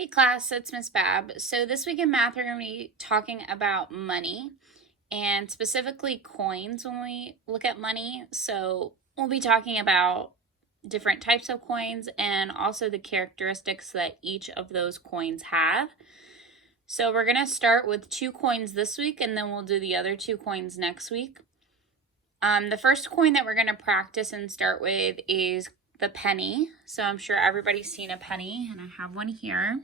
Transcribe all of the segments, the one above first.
Hey class, it's Miss Bab. So this week in math, we're going to be talking about money and specifically coins when we look at money. So we'll be talking about different types of coins and also the characteristics that each of those coins have. So we're going to start with 2 coins this week and then we'll do the other 2 coins next week. The first coin that we're going to practice and start with is the penny. So I'm sure everybody's seen a penny, and I have one here.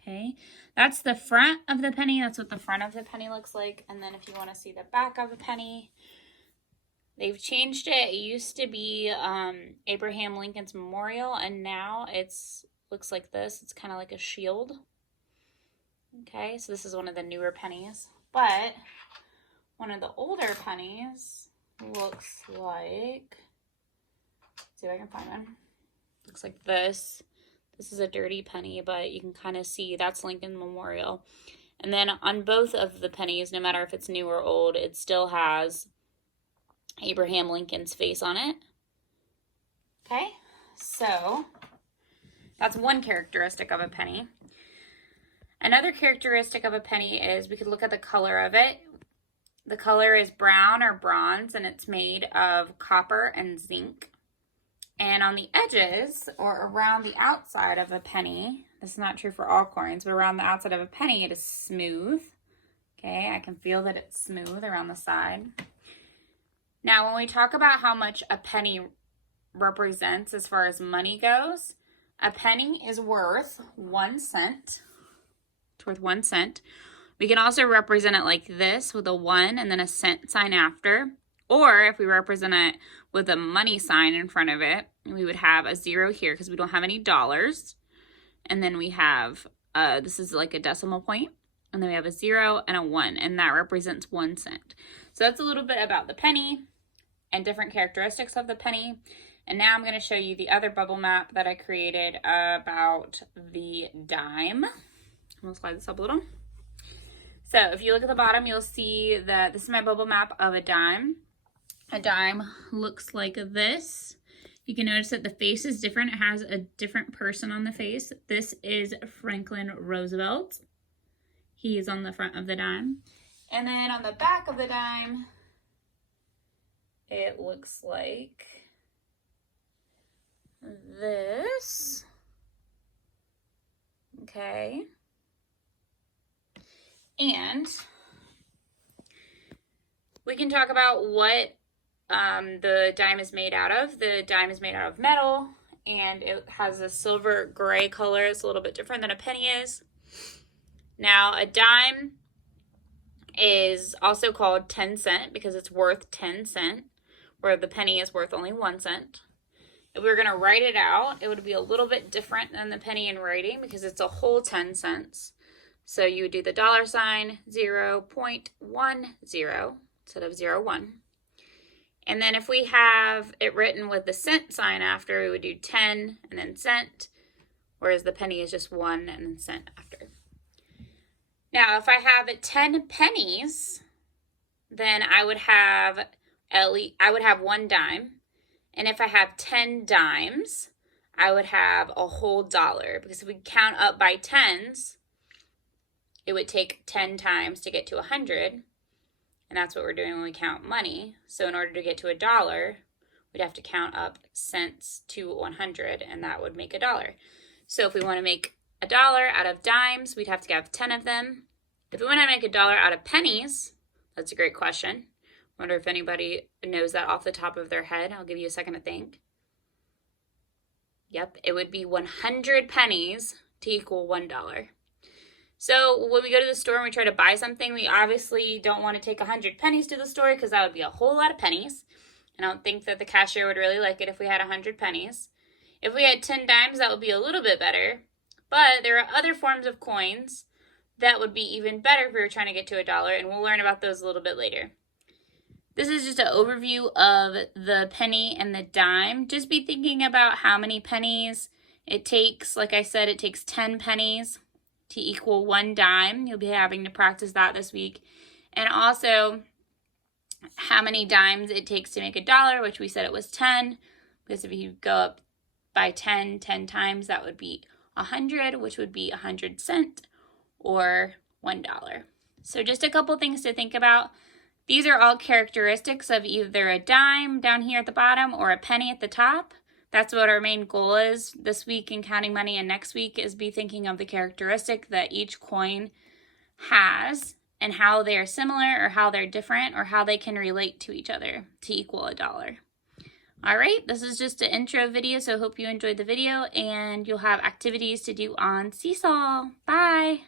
Okay, that's the front of the penny. That's what the front of the penny looks like. And then if you want to see the back of the penny, they've changed it. It used to be Abraham Lincoln's memorial, and now it's looks like this. It's kind of like a shield. Okay, so this is one of the newer pennies, but one of the older pennies looks like, let's see if I can find one. Looks like this. This is a dirty penny, but you can kind of see that's Lincoln Memorial. And then on both of the pennies, no matter if it's new or old, it still has Abraham Lincoln's face on it. Okay, so that's one characteristic of a penny. Another characteristic of a penny is we could look at the color of it. The color is brown or bronze, and it's made of copper and zinc. And on the edges, or around the outside of a penny, this is not true for all coins, but around the outside of a penny, it is smooth. Okay, I can feel that it's smooth around the side. Now, when we talk about how much a penny represents as far as money goes, a penny is worth 1 cent. It's worth 1 cent. We can also represent it like this with a 1 and then a cent sign after. Or if we represent it with a money sign in front of it, we would have a 0 here because we don't have any dollars. And then we have, this is like a decimal point. And then we have a 0 and a 1, and that represents 1 cent. So that's a little bit about the penny and different characteristics of the penny. And now I'm going to show you the other bubble map that I created about the dime. I'm going to slide this up a little. So if you look at the bottom, you'll see that this is my bubble map of a dime. A dime looks like this. You can notice that the face is different. It has a different person on the face. This is Franklin Roosevelt. He is on the front of the dime. And then on the back of the dime, it looks like this. Okay. And we can talk about what the dime is made out of. The dime is made out of metal, and it has a silver gray color. It's a little bit different than a penny is. Now, a dime is also called 10 cent because it's worth 10 cent, where the penny is worth only 1 cent. If we were going to write it out, it would be a little bit different than the penny in writing because it's a whole 10 cents. So you would do the dollar sign 0.10 instead of 01. And then if we have it written with the cent sign after, we would do 10 and then cent, whereas the penny is just 1 and then cent after. Now, if I have 10 pennies, then I would have 1 dime. And if I have 10 dimes, I would have a whole dollar, because if we count up by tens, it would take 10 times to get to 100, and that's what we're doing when we count money. So in order to get to $1, we'd have to count up cents to 100, and that would make $1. So if we want to make $1 out of dimes, we'd have to have 10 of them. If we want to make $1 out of pennies, that's a great question. I wonder if anybody knows that off the top of their head. I'll give you a second to think. Yep, it would be 100 pennies to equal $1. So when we go to the store and we try to buy something, we obviously don't want to take 100 pennies to the store because that would be a whole lot of pennies. And I don't think that the cashier would really like it if we had 100 pennies. If we had 10 dimes, that would be a little bit better. But there are other forms of coins that would be even better if we were trying to get to $1, and we'll learn about those a little bit later. This is just an overview of the penny and the dime. Just be thinking about how many pennies it takes. Like I said, it takes 10 pennies to equal 1 dime. You'll be having to practice that this week. And also how many dimes it takes to make $1, which we said it was 10, because if you go up by 10 times, that would be 100, which would be 100 cent, or $1. So just a couple things to think about. These are all characteristics of either a dime down here at the bottom or a penny at the top. That's what our main goal is this week in Counting Money, and next week is be thinking of the characteristic that each coin has and how they are similar or how they're different or how they can relate to each other to equal a dollar. Alright, this is just an intro video, so I hope you enjoyed the video and you'll have activities to do on Seesaw. Bye!